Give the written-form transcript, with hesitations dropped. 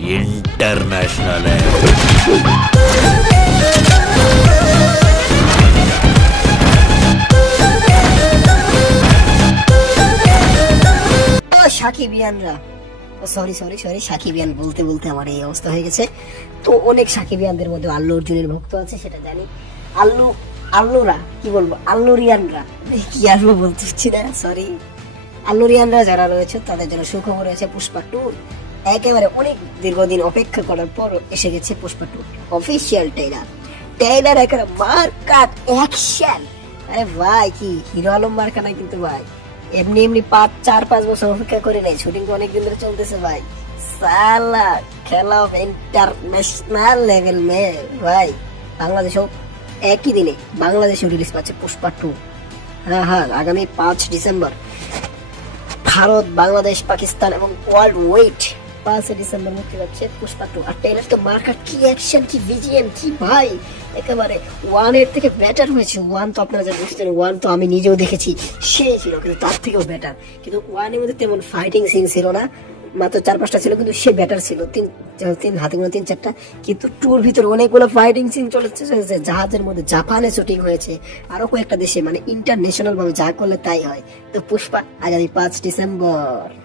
International है। সাকিবিয়ানরা, sorry sorry sorry সাকিবিয়ান বলতে বলতে আমার এই অবস্থা হয়ে গেছে। তো অনেক সাকিবিয়ানদের মধ্যে আল্লু অর্জুনের ভক্ত আছে, সেটা জানি। আল্লুরা কি বলবো, আল্লুরিয়ানরা কি আসবো বলতে পারছি না, সরি। আল্লুরিয়ানরা যারা রয়েছে তাদের জন্য সুখবর রয়েছে, পুষ্পা 2 একেবারে অনেক দীর্ঘদিন অপেক্ষা করার পর এসে গেছে পুষ্পা 2 অফিসিয়াল ট্রেলার একেবারে মার্কাট অ্যাকশন। আরে ভাই কি হিরো আলম মার্কা না কিন্তু ভাই, এমনি 4-5 বছর অপেক্ষা করে নাই, শুটিং তো অনেকদিন ধরে চলতেছে ভাই। সালা খেলা ইন্টারন্যাশনাল লেভেল মে ভাই। বাংলাদেশেও একই দিনে বাংলাদেশে রিলিজ পাচ্ছে পুষ্পা 2। হ্যাঁ, আগামী 5 ডিসেম্বর ভারত, বাংলাদেশ, পাকিস্তান এবং ওয়ার্ল্ড ওয়েট 5 ডিসেম্বর মুক্তি পাচ্ছে পুষ্পা 2। আর ট্রেলার তো মার্কাট, কি অ্যাকশন, কি বিজিএম, কি ভাই একেবারে 1 এর থেকে বেটার হয়েছে। 1 তো আপনারা যা বুঝতেন, 1 তো আমি নিজেও দেখেছি, সেই ছিল, কিন্তু তার থেকেও বেটার। কিন্তু 1 এর মধ্যে তেমন ফাইটিং সিন ছিল না, মাত্র 4-5টা ছিল, কিন্তু সে বেটার ছিল। তিন হাতে গোনা 3-4টা। কিন্তু 2 এর ভিতরে অনেকগুলো ফাইটিং সিন চলেছে, জাহাজের মধ্যে, জাপানে শুটিং হয়েছে, আরো কয়েকটা দেশে, মানে ইন্টারন্যাশনাল ভাবে যা করলে তাই হয়। তো পুষ্পা আগামী 5 ডিসেম্বর।